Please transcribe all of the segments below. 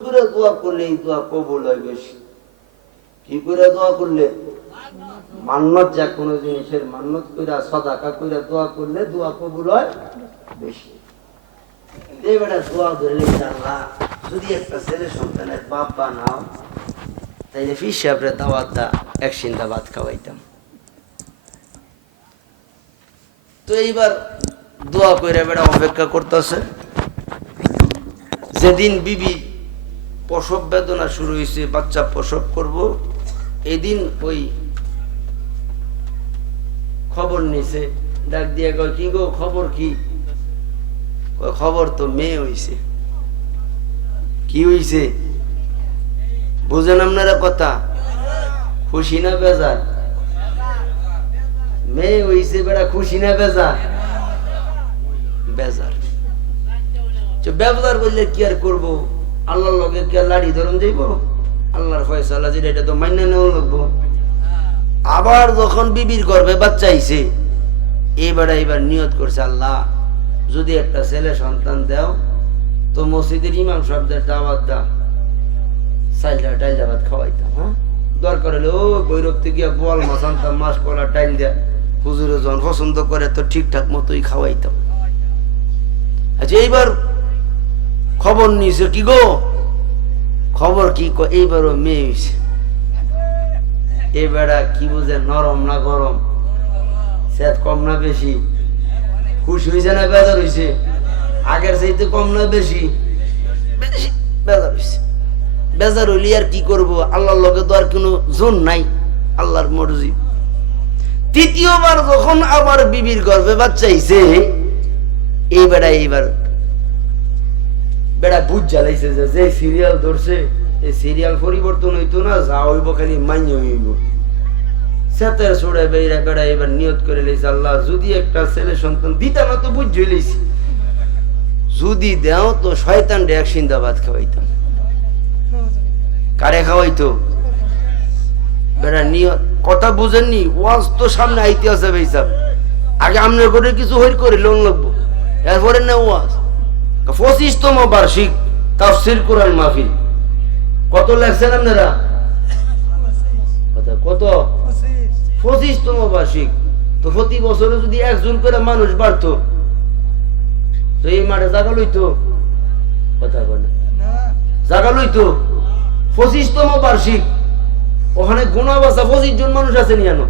করে দোয়া করলে এই দোয়া কবুল হয় বেশি। কি করে দোয়া করলে? মান্নত, যা কোনো জিনিসের মান্নত কইরা সাদাকা কইরা দোয়া করলে দোয়া কবুল হয় বেশি। এবারে দোয়া ধরলে আল্লাহ যদি একটা ছেলে সন্তানের বাপ বানাও, তাইলে ফির সাহেবরে দাওয়াত দা, এক সিন্দা ভাত খাওয়াইতাম। তো এইবার দোয়া কইরা বেড়া অপেক্ষা করতেছে। যেদিন বিবি প্রসব বেদনা শুরু হয়েছে, বাচ্চা প্রসব করব, এদিন ওই খবর নিছে, ডাক দিয়ে কয়, কি গো খবর কি? খবর তো মেয়ে হইছে। কি হইছে বুঝেন আপনারা কথা? খুশি না বেজার? মেয়ে হইছে বেড়া, খুশি না বেজার? বেজার। ব্যবহার করলে কি আর করবো? আল্লাহর লগে কি আর লাড়ি ধরন যাইব? আল্লাহর ফয়সালা যেটা, এটা তো মান্য নেওয়া লাগবো। আবার যখন বিবির গর্ভে বাচ্চা আইছে, এবার নিয়ত করছে, আল্লাহ যদি একটা ছেলে সন্তান দাও তো মসজিদের ইমাম সাহেবদের দাওয়াত দা, চাইলটা টাইলটা ভাত খাওয়াইতাম। হ্যাঁ, দরকার হলে ও গৈরবতে গিয়া বল মাছ আনতাম, মাছ কলা টাইল দেয়া, হুজুরে যখন পছন্দ করে তো ঠিকঠাক মতোই খাওয়াইতাম। আচ্ছা, এইবার খবর নিয়েছে, কি গো খবর কি? এইবারও মেয়ে হয়েছে। এবারা কি বুঝে, নরম না গরম, স্যাদ কম না বেশি, খুশি হয়েছে না বেজার হয়েছে? আগের চাইতে কম না বেশি? বেশি বেজার হয়েছে। বেজার হইলে আর কি করবো? আল্লাহর লগে তো আর কোনো জোন নাই, আল্লাহর মর্জি। তৃতীয়বার যখন আমার বিবির গর্ভে বাচ্চা হইছে, এইবার বেড়া বুঝ জ্বালাইছে যে সিরিয়াল ধরছে, এই সিরিয়াল পরিবর্তন হইতো না, যা হইব খালি মাইনে হইব। সেতের ছড়ে বেড়া বেড়া এবার নিয়ত করে লইছে, আল্লাহ যদি একটা ছেলে সন্তান দিতাম না তো বুঝ লইছি, যদি দেও তো শয়তান রে এক সিন্দা ভাত খাওয়াইতাম। কারে খাওয়াইতো? বেড়া নিয়ত। কথা বুঝেননি? ওয়াজ তো সামনে আইতে আছে ভাই সাহেব, আগে আপনার করে কিছু হইর করে লোন লাগবো, এরপরে না ওয়াজ। 25তম বার্ষিক তাফসীর কোরআন মাহফিল। কত লাগছেন আপনারা? কত? 25তম বার্ষিক। তো প্রতি বছরে যদি একজন করে মানুষ বাড়তো তো এই মাঠে জায়গা লইতো? কথা বলে জায়গা লইতো। 25তম বার্ষিক, ওখানে গোনা বাসা 25 জন মানুষ আছে নিয়ানো।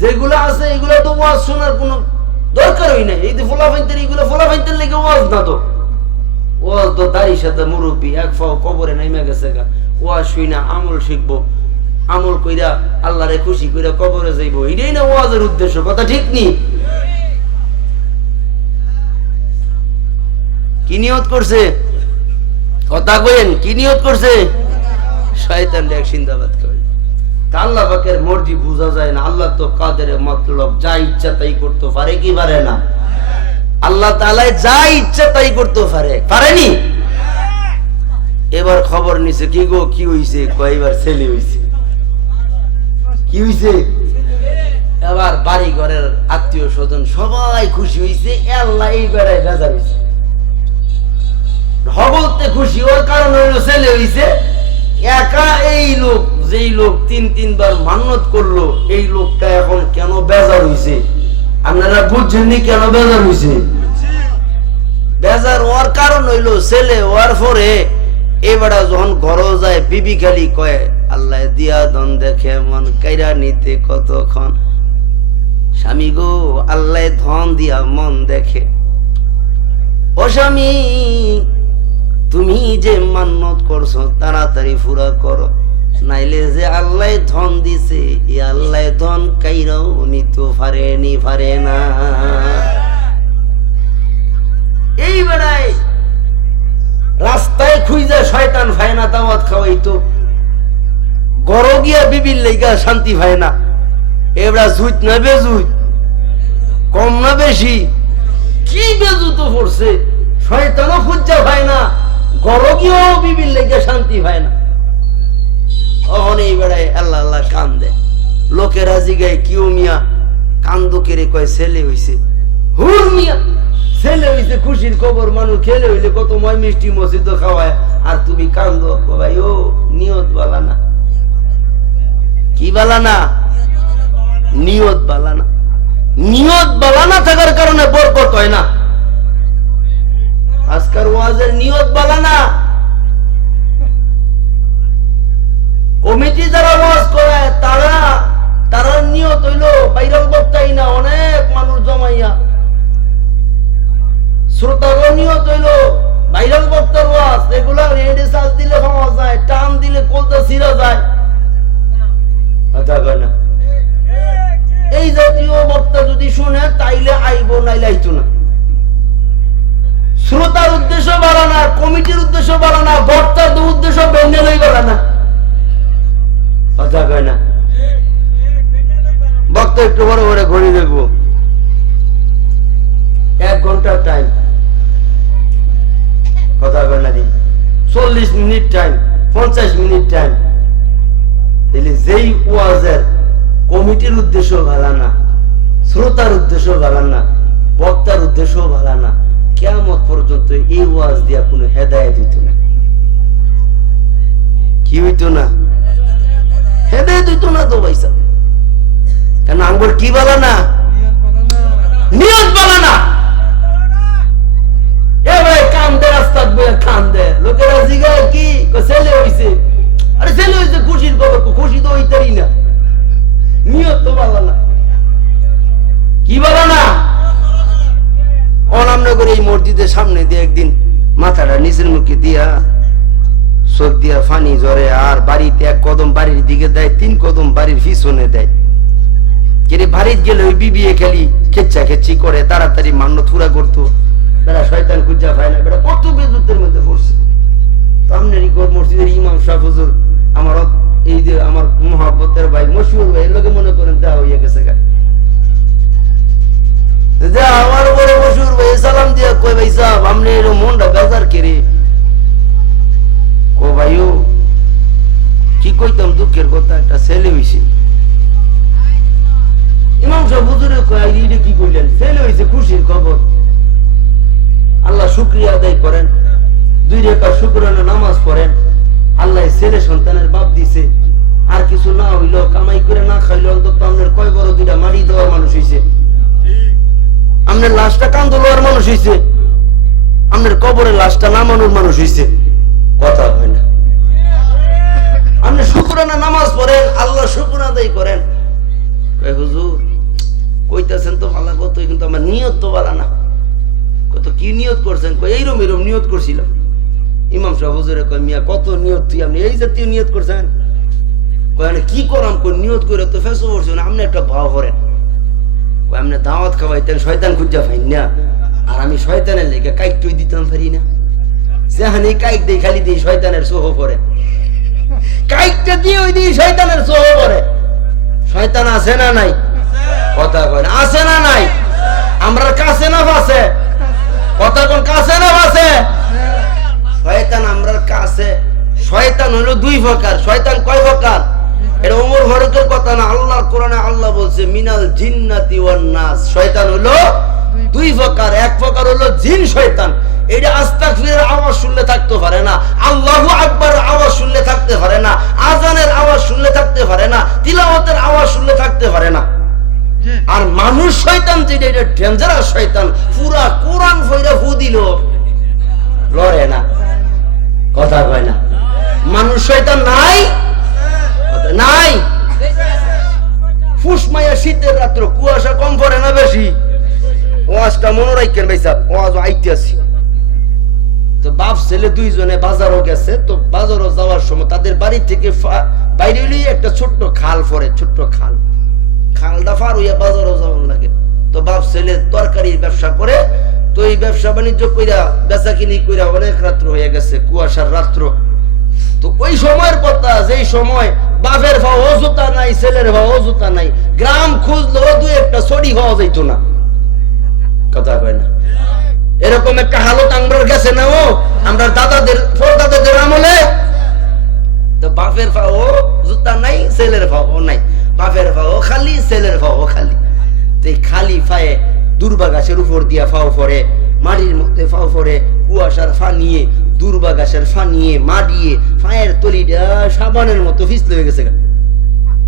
যেগুলা আছে এগুলা তো ওয়াজ শোনার কোনো দরকারই নাই। এই যে ফোলাফাইতের, এইগুলো ফোলাফাইতের লেগে ওয়াজ না তো। ওয়াজ তো দাড়ির সাথে মুরব্বী এক ফাও কবরে নাইমা গেছে গা, ওয়াজ শুই না আমল শিখবো, আমল কইরা আল্লাহরে খুশি কইরা কবরে যাইবো, এটাই না ওয়াজের উদ্দেশ্য। কথা ঠিক নি? কি নিয়ত করছে? কথা কইেন, কি নিয়ত করছে? শয়তান এক সিন্দাবাদ করে। আল্লাহ পাকের মর্জি বোঝা যায় না। আল্লাহ তো কাদের মতলব, যা ইচ্ছা তাই করতে পারে, কি পারে না? আল্লাহ তাআলা যা ইচ্ছা তাই করতে পারে, পারেনি? এবার খবর নিছে, কি গো কি হইছে? কয়বার ছেলে হইছে। কি হইছে? এবার বাড়ি ঘরের আত্মীয় স্বজন সবাই খুশি হইছে, আল্লাহ এইবারে বেজার হইছে। হবলতে খুশি, ওর কারণ হইল ছেলে হইছে। একা এই লোক, যেই লোক 3-3বার মান্নত করলো, এই লোকটা এখন কেন বেজার হইছে? আপনারা বুঝছেননি কেন বেজার হইছে? বেজার হওয়ার কারণ হইল ছেলে হওয়ার পরে এবারে যখন ঘরে যায়, বিবি খালি কয়, আল্লাহ দিয়া দন দেখে মন কাইরা নিতে কতক্ষণ। স্বামী গো, আল্লাহ ধন দিয়া মন দেখে। ও স্বামী, তুমি যে মান্নত করছো তাড়াতাড়ি পুরা করো, নাইলে যে আল্লাহ ধন দিছে, এই আল্লাহ ধন কাইরাও নিতে পারেনি, পারে না। এই বেড়ায় রাস্তায় খুঁজে শয়তান ভাই না দাওয়াত খাওয়াইতো, গড় গিয়া বিবির লেগা শান্তি ভাই না। এবার জুত না বেজুত, কম না বেশি? কি বেজুত পড়ছে, শয়তানও খুঁজা ভাই না, গড় গিয়েও বিবির লেগা শান্তি ভাই না। তখন এই বেড়ায় আল্লাহ আল্লাহ কান্দে। লোকেরা জিগায়, কিউ মিয়া কান্দু কেড়ে? কয় ছেলে হইছে। হুর মিয়া, ছেলে হইছে খুশির খবর, মানুষ খেলে হইলে কত ময় মিষ্টি মসজিদ খাওয়ায়, আর তুমি কান্দ। ভাই ও নিয়ত বালা না। কি বালা না? নিয়ত বালা না। নিয়ত বালা না থাকার কারণে বরকত হয় না। আজকাল ওয়াজের নিয়ত বালা না। কমিটি যারা ওয়াজ করে তারা নিয়ত হইলো বাইরের বক্তাই না, অনেক মানুষ জমাইয়া। শ্রোতারও নিয়ত হইলো বাইরের বক্তার ওয়াজ, এগুলা রেডি চার্জ দিলে পাওয়া যায়, টান দিলে কলতা ছিঁড়া যায়। কথা কয় না? এই জাতীয় বক্তা যদি শুনে তাইলে আইব, নাইলে আইতো না। শ্রোতার উদ্দেশ্য বাড়া না, কমিটির উদ্দেশ্য বাড়া না, বক্তার উদ্দেশ্য বেঁধে লই বাড়া না। কথা কয় না? বক্তা একটু বড় করে ঘড়ি দেখবো, 1 ঘন্টার টাইম। কথা কয় না? দিন 40 মিনিট টাইম, 50 মিনিট টাইম। যেই ওয়াজের কমিটির উদ্দেশ্য ভালো না, শ্রোতার উদ্দেশ্য ভালো না, বক্তার উদ্দেশ্য ভালো না, কিয়ামত পর্যন্ত এই ওয়াজ দিয়া কোনো হেদায়েত হইতো না। কি হইতো না? হেদায়েত হইতো না তো ভাই সাহেব। কেন আঙ্গুর কি বলা না? নিয়ত বলা না। এ ভাই কান্দে, রাস্তা বইয়া কান্দে, লোকেরা জিগায় কি ছেলে হইছে। আরে ছেলে হইছে খুশির খবর, খুশি তো হইতারই না। নিয়ত তো বলা না। কি বলা না? অনামনা করে এই মসজিদের সামনে দিয়ে একদিন মাথাটা নিচের মুখে দিয়া, চোখ দিয়া ফানি ঝরে, আর বাড়িতে 1 কদম বাড়ির দিকে দেয়, 3 কদম বাড়ির পিছনে দেয়। কেরে বাড়িতে গেলে ওই বিবিয়ে খালি খেচ্ছা খেচ্ছি করে, তাড়াতাড়ি মান্য থুরা করতো। বেড়া শয়তান খুঁজা পায় না, বেড়া কত বেজুতের মধ্যে পড়ছে। তো আপনার মসজিদের ইমাম সাহেব হুজুর, আমার এই যে আমার মহাব্বতের ভাই মশহুর ভাই, এর লোকে মনে করেন দেওয়া হইয়া গেছে গা। আমার বড় মশহুর ভাই সালাম দিয়া কই, ভাই সাহেব আপনি এরকম মনটা বেজার কেরে? কো ভাইও কি কইতাম, দুঃখের কথা, একটা ছেলে হইছে। ইমাম সাহেব হুজুরে কয়, এইটা কি কইলেন? ছেলে হইছে, খুশির খবর। আল্লাহ শুকরিয়া আদায় করেন, 2 রাকাত শুকরানা নামাজ পড়েন। আল্লাহ ছেলে সন্তানের বাপ দিছে, আর কিছু না হইলো, কামাই করে না খাইলো, অন্তত আপনার কয় বড় 2টা মারি দেওয়ার মানুষ হইছে, আপনার লাশটা কান্দো লওয়ার মানুষ হইছে, আপনার কবরে লাশটা নামানোর মানুষ হইছে। কথা হয় না? আপনি শুকরানা নামাজ পড়েন, আল্লাহ শুকর আদায় করেন। হুজুর কইতাছেন তো ভালো কথা, কিন্তু আমার নিয়ত তো ভালো না। কত কি নিয়ত করছেন? কই এইরকম এরকম নিয়ত করছিলাম। ইমাম সাহেব হুজুরে কয়, মিয়া কত নিয়ত তুই, আপনি এই জাতীয় নিয়ত করছেন? কয় কি করাম? কই নিয়ত করে তো ফেসো করছেন, আপনি একটা ভাও করেন। কই আপনি দাওয়াত খাওয়াইতেন, শয়তান খুঁজা পাইন না, আর আমি শয়তানের লেগে কাইক টুই দিতাম পারি না। যেখানে কাইক দেই খালি দিই শয়তানের সোহ পরে, কাইকটা দিয়ে ওই দিই শয়তানের সোহ পরে। শয়তান আছে না নাই? কথা কয় না, আছে না নাই? আমরা কাছে না বাসে? কথা কোন কাছে না বাসে? শয়তান আমরার কাছে। শয়তান হলো 2 প্রকার। শয়তান কয় প্রকার? এটা ওমর ফারুকের কথা না, আল্লাহর কোরআনে আল্লাহ বলছে মিনাল জিন্নাতি ওয়ান নাস। শয়তান হলো 2 প্রকার। 1 প্রকার হলো জিন শয়তান, এটা আস্তাগফিরের আওয়াজ শুনলে থাকতে পারে না, আল্লাহু আকবার আওয়াজ শুনলে থাকতে পারে না, আজানের আওয়াজ শুনলে থাকতে পারে না, তিলাওয়াতের আওয়াজ শুনলে থাকতে পারে না। আর মানুষ শয়তান যেটা, এটা ডেঞ্জারাস শয়তান, পুরা কোরআন ফইরা ফু দিল লড়ে না। কথা কয় না? মানুষ শয়তান নাই? নাই। ফুসমাইয়া শীতের রাত্র, কুয়াশা কম পড়ে না বেশি? ওয়াজটা মনে রাখেন ভাই সাহেব, ওয়াজ আইতে আসি। তো বাপ ছেলে 2 জনে বাজারও গেছে। তো বাজারও যাওয়ার সময় তাদের বাড়ি থেকে বাইরে হইলেই একটা ছোট্ট খাল পড়ে, ছোট্ট খাল। খালটা পার হইয়া বাজারও যাওয়ার লাগে। তো বাপ ছেলে তরকারির ব্যবসা করে, তো এই ব্যবসা বাণিজ্য কইরা বেচা কিনি কইরা অনেক রাত্র হয়ে গেছে, কুয়াশার রাত্র। তো ওই সময়ের কথা, যেই সময় বাপের ভাও অজুতা নাই, ছেলের ভাও অজুতা নাই, গ্রাম খুঁজলেও 2-1টা ছড়ি হওয়া যাইত না। কথা কয় না? এরকম একটা হালত আমরা গেছে না ও আমরা দাদাদের পরদাদাদের আমলে। তো বাপের ভাও জুতা নাই, ছেলের ভাও নাই, বাপের ভাও খালি, ছেলের ভাও খালি। তো এই খালি ফায়ে দুর্বা গাছের উপর দিয়া ফাও পরে, মাটির মধ্যে ফাও পরে কুয়াশার ফা নিয়ে দুর্বা গাছের ফা নিয়ে মাটিয়ে ফায়ের তলিটা সাবানের মতো ফিসলে হয়ে গেছে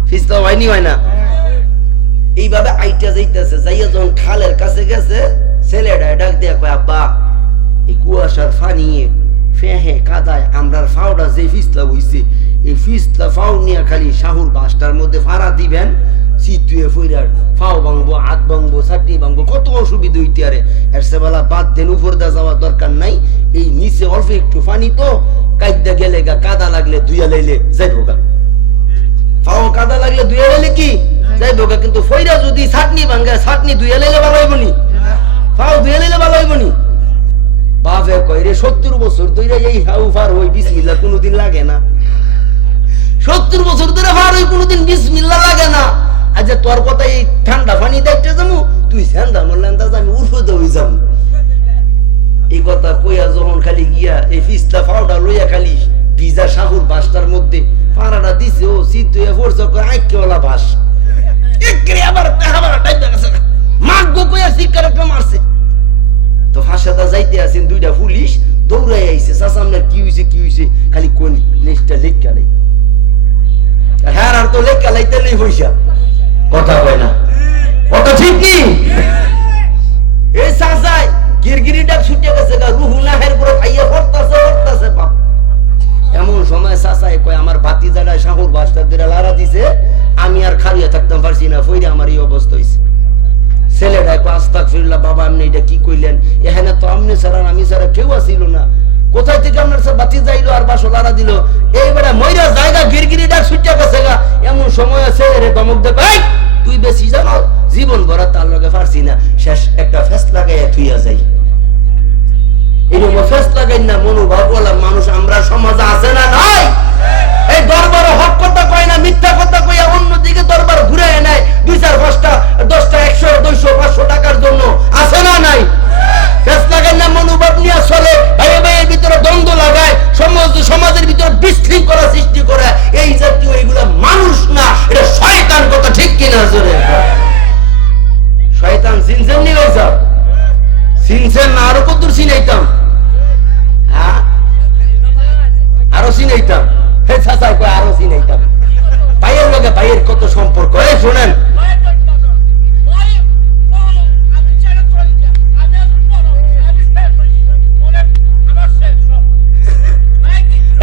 ফিসলা হয়নি হয় না এইভাবে আইটা যাইতেছে যাইয়া যখন খালের কাছে গেছে ছেলেটা ডাক দিয়া কয় আব্বা এই কুয়াশার ফা নিয়ে ফেহে কাদায় আমরার ফাওটা যে ফিসলা হইছে এই ফিসলা ফাও নিয়ে খালি শাহুর বাসটার মধ্যে ফাড়া দিবেন চিতুয়ে ফইরার ফাও ভাঙবো হাত ভাঙবো চাটনি ভাঙবো কত অসুবিধা হইতে আরে এর সেবেলা বাদ দেন উপর দা যাওয়ার দরকার নাই এই নিচে অল্প একটু পানি তো কাইদা গেলে গা কাদা লাগলে ধুইয়া লাইলে যাইবো গা ফাও কাদা লাগলে ধুইয়া লাইলে কি যাইবো গা কিন্তু ফইরা যদি চাটনি ভাঙে চাটনি ধুইয়া লাইলে ভালো হইব নি ফাও ধুইয়া লাইলে ভালো হইব নি বাপে কয় রে 70 বছর ধরে এই হাউ ফার হই বিসমিল্লাহ কোনোদিন লাগে না 70 বছর ধরে ফার হই কোনোদিন বিসমিল্লাহ লাগে না আজ তোর কথা এই ঠান্ডা পানি দেখতে যাবো তুই সেন্দা মরলেন তা আমি উর্ফে হয়ে যাব এই কথা কইয়া যখন খালি গিয়া এই ফিসটা ফাউডা লইয়া খালি ভিজা শাহুর বাসটার মধ্যে পাড়াটা দিছে ও শীত হয়ে পড়ছে আইকেওয়ালা বাস একরে আবার টাইপা গেছে মাগো কইয়া শিকার একটা মারছে তো হাসাদা যাইতে আছেন দুইটা পুলিশ দৌড়াই আইছে সাসামনে কি হইছে খালি কোন লিস্টটা লেখা নাই হ্যাঁ আর তো লেখা লাইতে নেই পয়সা কথা কয় না কথা ঠিক কি এই সাসাই গিরগিরিটা ছুটে গেছে গা রুহু নাহের পুরো খাইয়া পড়তাছে বাপ এমন সময় সাসাই কয় আমার ভাতিজাটা শাহুর বাসটা ধরে লারা দিছে আমি আর খালিয়া থাকতাম পারছি না ফইরে আমার এই অবস্থা হইছে ছেলেটা কয় আস্তাগফিরুল্লাহ বাবা আপনি এটা কি কইলেন এখানে তো আপনি ছাড়া আমি ছাড়া কেউ আসিল না কোথায় থেকে আপনার সব বাতি যাইলো আর বাসো লারা দিল এইবারে ময়রা জায়গা গিরগিরিটা ছুটে গেছে গা এমন সময় আছে রে দমক দে ভাই তুই বেশি জানো জীবন ভরা তার লগে পারছি না শেষ একটা ফেস লাগাইয়া থুইয়া যাই এরকম ফেস লাগাই না মনোভাবওয়ালা মানুষ আমরা সমাজে আছে না নাই এই দরবার হক কথা কয় না মিথ্যা কথা কইয়া অন্যদিকে দরবার ঘুরে নেয় 2-4-5টা 10টা 100 200 500 টাকার জন্য আছে না নাই ফেস লাগাই না মনোভাব নিয়ে চলে ভাইয়ে ভাইয়ের ভিতরে দ্বন্দ্ব লাগায় সমাজের ভিতরে বিশৃঙ্খলা সৃষ্টি করে এই জাতীয় এইগুলা মানুষ না এটা শয়তান কথা ঠিক কিনা জোরে শয়তান সিনসেন নি ভাইসা সিনসেন না আরো কত চিনাইতাম হ্যাঁ আরো চিনাইতাম হে চাচাই কয় আরো চিনাইতাম ভাইয়ের লগে ভাইয়ের কত সম্পর্ক এই শুনেন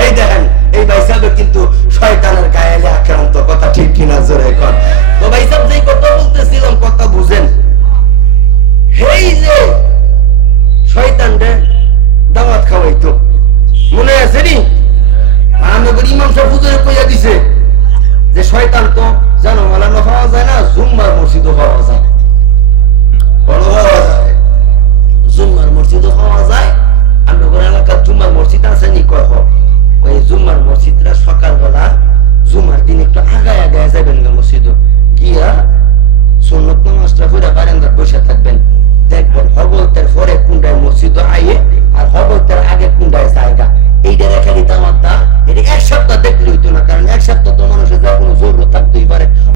এই দেখেন এই ভাই সাহেব কিন্তু শয়তানের গায়ে আক্রান্ত কথা ঠিক কিনা জোরে কর তো ভাই সাহেব যেই কথা বলতেছিলাম কথা বুঝেন এই যে শয়তান রে দাওয়াত খাওয়াইতো মনে আছে নি আমাদের ইমাম সাহেব হুজুরে কইয়া দিছে যে শয়তান তো জানো মালানো পাওয়া যায় না জুম্মার মসজিদও পাওয়া যায়